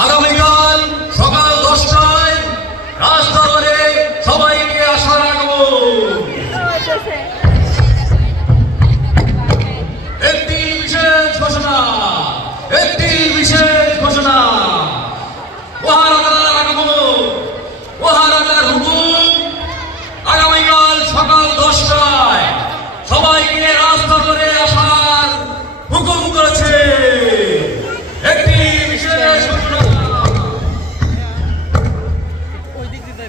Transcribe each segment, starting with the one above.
আগামীকাল ও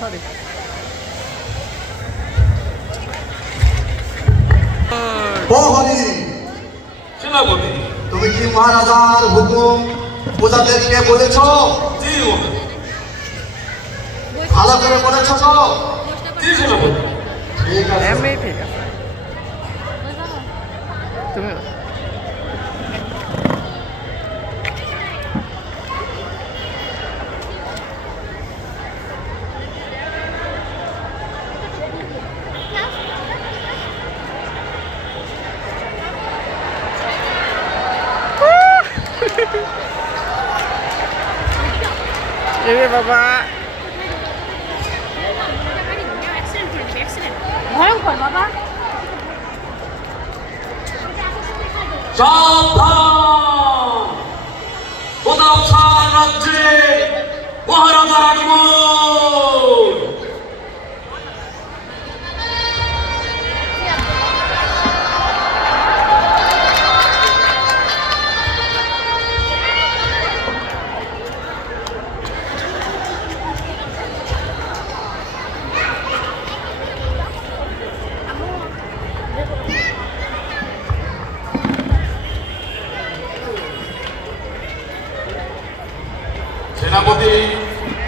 সরি তুমি কি মহারাজার হুকুম প্রজাদেরকে বলেছ। ভালো করে বলেছ তো? জি সেনাপতি। ঠিক আছে। এমনি ঠিক আছে। তুমি বাবা। ভয়ঙ্কর বাবা। রাজ্যে মহারাজার আগমন।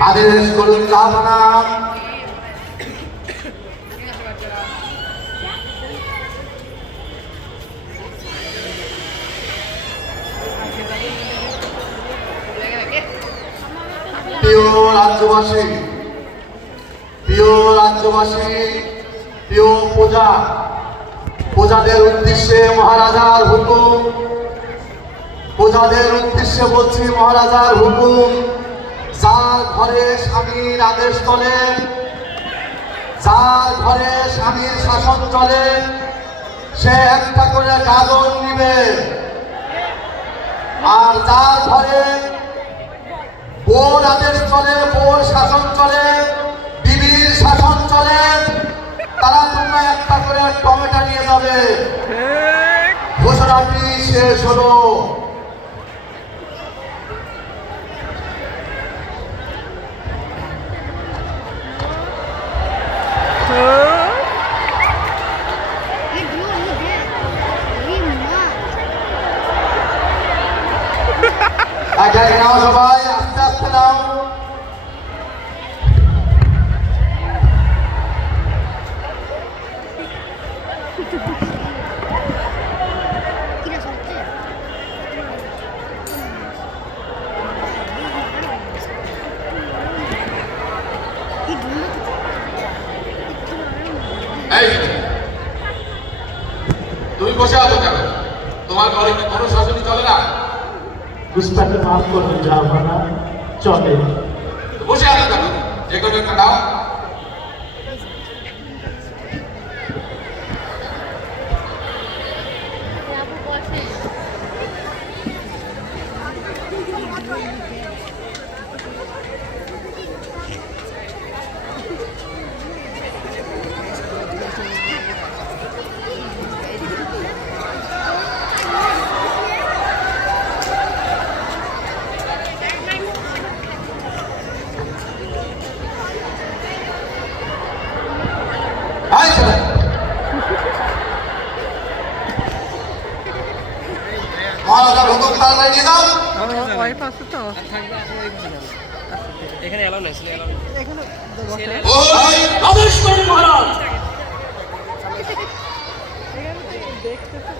আদেশ করুন প্রিয় রাজ্যবাসী প্রিয় রাজ্যবাসী, প্রিয় প্রজা, প্রজাদের উদ্দেশ্যে মহারাজার হুকুম, প্রজাদের উদ্দেশ্যে বলছি মহারাজার হুকুম। স্বামীর আদেশ চলে। যার ঘরে স্বামীর শাসন চলে, সে একটা করে কাগজ নিবে। আর যার ঘরে বোর আদেশ চলে, বোর শাসন চলে, বিবির শাসন চলে, তারা তোমরা একটা করে টমেটো নিয়ে যাবে। ঘোষণাটি শেষ হলো। তুমি বসে আছো কেন? তোমার ঘরে কি কোনো শাসনই চলে না? গুস্তাকে মাফ করবেন জাহানা চলে। বসে আছো কেন? যে কোনো একটা নাও এই ছেলে, মহারাজার হুকুম তাড়াতাড়ি নিয়ে যাও আমার ওয়াইফ আছে তো। এখানে এলাও নাই ছেলে এলাও এখানে আদেশ করুন মহারাজ। দেখতে তো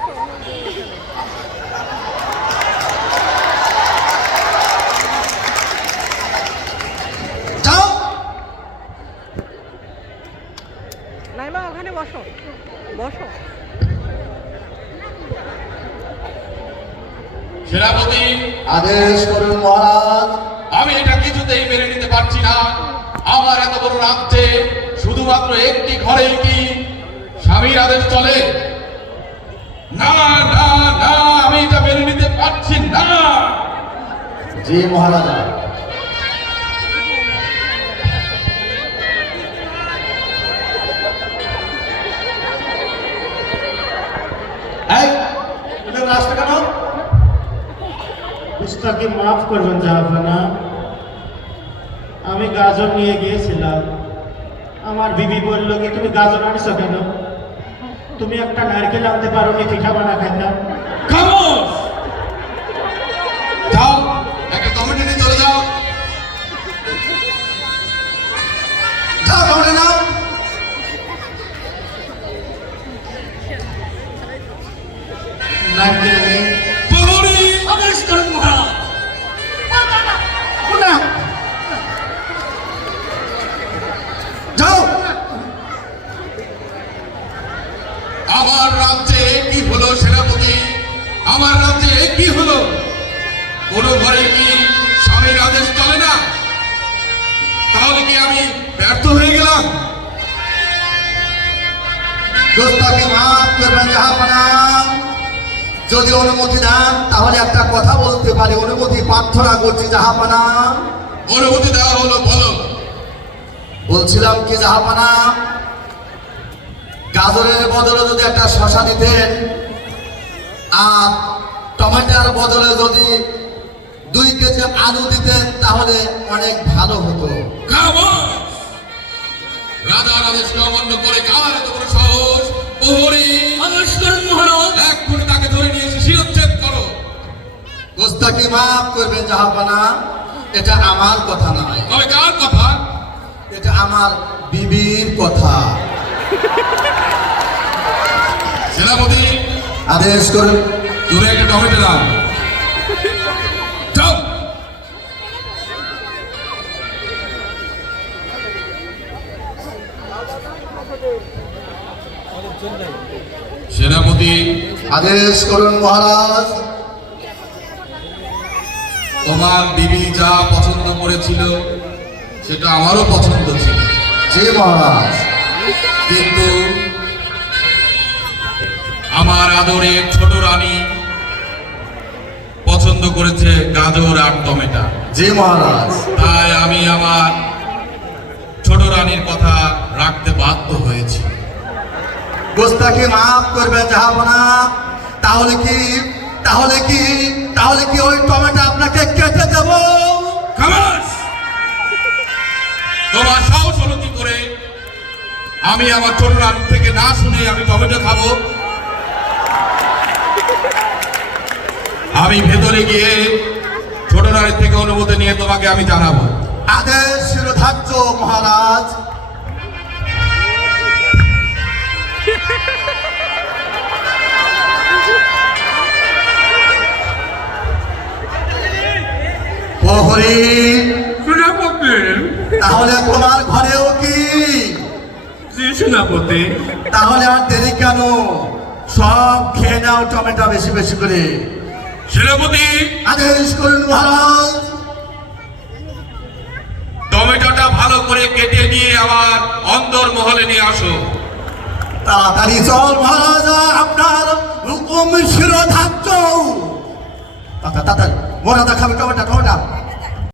যাও। নাইমা ওখানে বসো। বসো। সেনাপতি আদেশ করুন মহারাজ। আমি এটা কিছুতেই মেনে নিতে পারছি না। আমার এত বড় রাজ্যে শুধুমাত্র একটি ঘরেই কি স্বামীর আদেশ চলে? না না না আমি এটা মেনে নিতে পারছি না। জি মহারাজা। উস্তাদকে মাফ করবেন জাহাপানা আমি গাজর নিয়ে গিয়েছিলাম। আমার বিবি বলল কি, তুমি গাজর আনছো কেন? তুমি একটা নারকেল আনতে পারো নি পিঠা বানা খাইতাম যাও একটা কমিটি নিয়ে যাও। নারকেল নেই। আমার রাজ্যে কি হলো? কোন ঘরে কি স্বামীর আদেশ চলে না? তাহলে কি আমি ব্যর্থ হয়ে গেলাম? যদি অনুমতি দেন, তাহলে একটা কথা বলতে পারি। অনুমতি প্রার্থনা করছি জাহাপানা অনুমতি দেওয়া হলো, বলো। বলছিলাম কি জাহাপানা গাজরের বদলে যদি একটা শশা দিতেন আর টমেটোর বদলে যদি দুই কেজি আলু দিতেন তাহলে অনেক ভালো হতো! রাজার অমান্য করে কার এত বড় সাহস প্রহরী আদেশ করুন মহারাজ তাকে ধরে নিয়ে এসে শিরচ্ছেদ করো। গোস্তাকে মাফ করবেন জাহাপানা? এটা আমার কথা নয়। তবে কার কথা? এটা আমার বিবির কথা। সেনাপতি আদেশ করুন দূরে একটা টমেটো দাও। সেনাপতি আদেশ করুন মহারাজ। তোমার বিবি যা পছন্দ করেছিল, সেটা আমারও পছন্দ ছিল। জি মহারাজ। আদরের ছোট রানী পছন্দ করেছে গাজর আর টমেটো। জি মহারাজ। তাই আমি আমার ছোট রানীর কথা রাখতে বাধ্য হয়েছি। গোস্তাকে মাফ করবেন জাহাপনা তাহলে কি তাহলে কি তাহলে কি ওই টমেটো আপনাকে কেটে দেব? তোমার সাহস হলো কি করে? আমি আমার ছোট রানী থেকে না শুনে আমি টমেটো খাব? আমি ভেতরে গিয়ে ছোট রানীর থেকে অনুমতি নিয়ে তোমাকে আমি জানাব। আদেশ শিরোধার্য মহারাজ। প্রহরী তাহলে তোমার ঘরেও কি? সেনাপতি। তাহলে আর দেরি কেন? সব খেয়ে নাও টমেটো বেশি বেশি করে। সেনাপতি আদেশ করুন মহারাজ। টমেটোটা ভালো করে কেটে নিয়ে আবার অন্দর মহলে নিয়ে আসো। তাড়াতাড়ি চল মহারাজ আপনার হুকুম শিরোধার্য। তাড়াতাড়ি মোরা দেখাবে টমেটা টমেটো